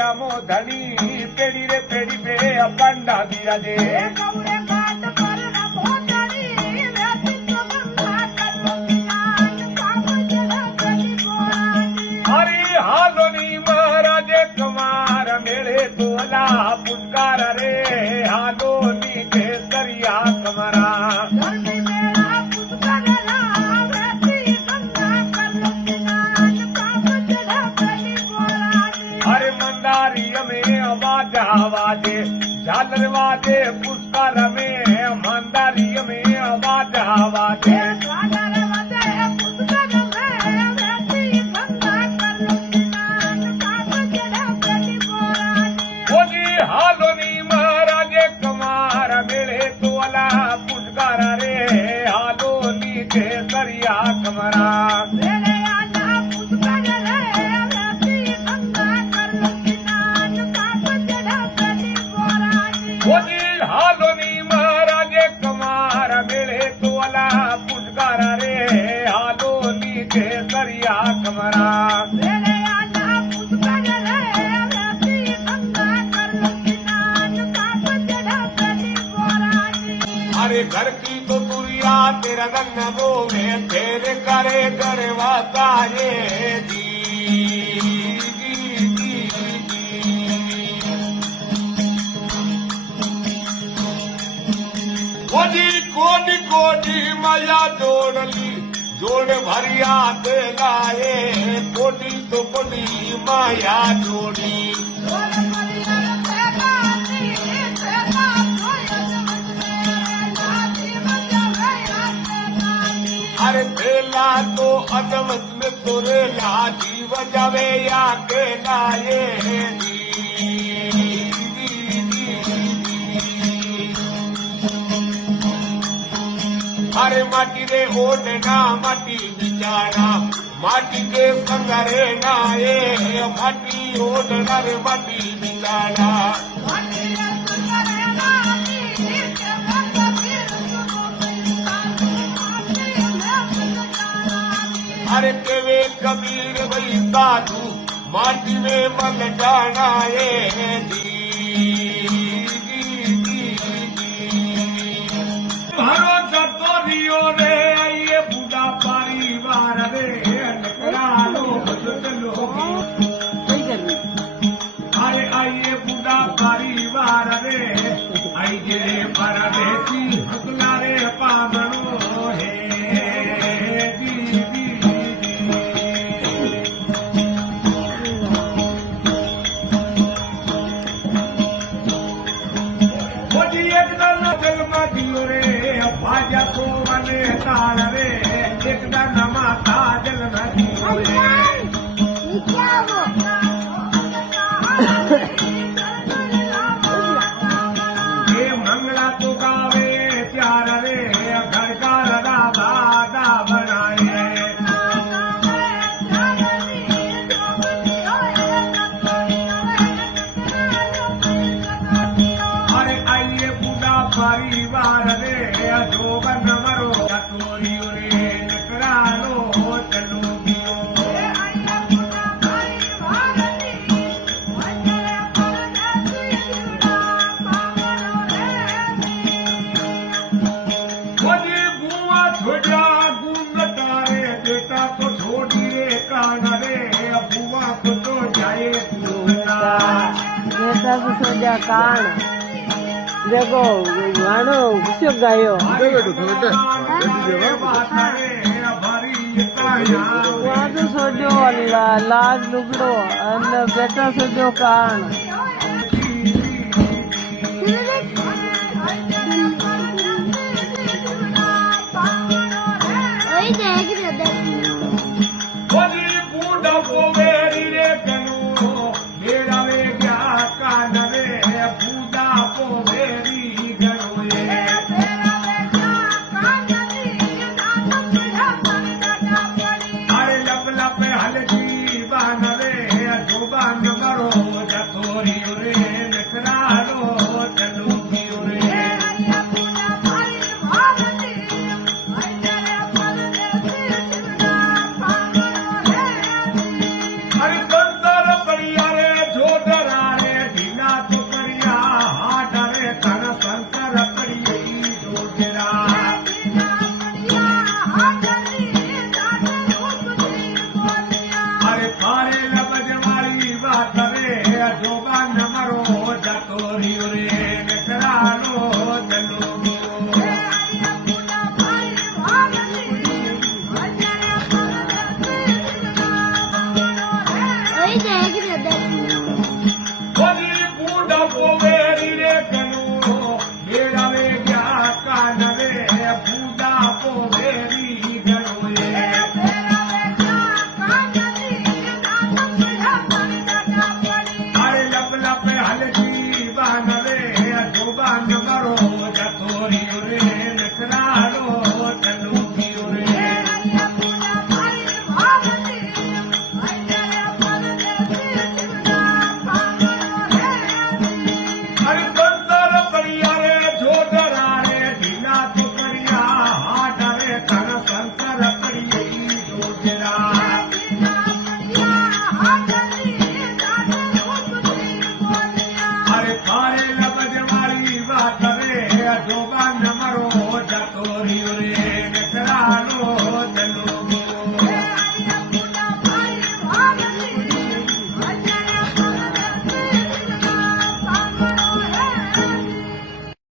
धनी पेड़ी रे पेड़ी पे पंडा दिया दे हरी हालोनी महाराजे कुमार मेरे तोला पुटकार रे हालोनी के सरिया कमरा हरे मंदारी में आवाज आवाजे झालर वाजे पुष्कर में मंदारी में आवाज आवाजे हालोनी महाराजे कुमार मेरे तोला पुटकार रे हालोनी के सरिया कमरा हालोनी महाराजे कुमार मेरे तोला पुटकार रे हालोनी के सरिया कमरा अरे घर की तो दुनिया तेरा रंग वो में तेरे करे करवाता ये जी कोडी कोडी माया जोड़ली जोड़ भरिया ते लाए कोडी तो कोडी माया जोड़ी अरे तेला तो अदमत में तोरे ला जीव जावे या के लाए अरे माटी रे ओढ़ना माटी बिचारा माटी के संगरे नाये माटी ओढ़ना रे माटी बिचारा अरे केवे कबीर भाई साधु माटी में मल जाना ये भरोसा तो दियो रे आइए बूढ़ा परिवार रे लो अरे आइए बूढ़ा परिवार रे आइए रे परदेसी हसला रे पावनो है भाजा को वने ताल रे एक नमा ताजल नदी ये मंगला तो गावे प्यार रे घर का राधा बनाए अरे आइए बूढ़ा परिवार रे जोगन मरो चतुरियो रे नकरालो चलो गियो खोजी बुआ छोड़ा गुंगटा रे बेटा को छोड़ी रे कान रे बुआ को तो जाए बेटा को छोड़ा कान देखो गानो किसको गायो वहाँ तो सोचो लाल लुगड़ो और बेटा सोचो कान हल्दी बान रे जोबान मरो जतोरी અરે તારે લબજ મારી વાત રે જોબા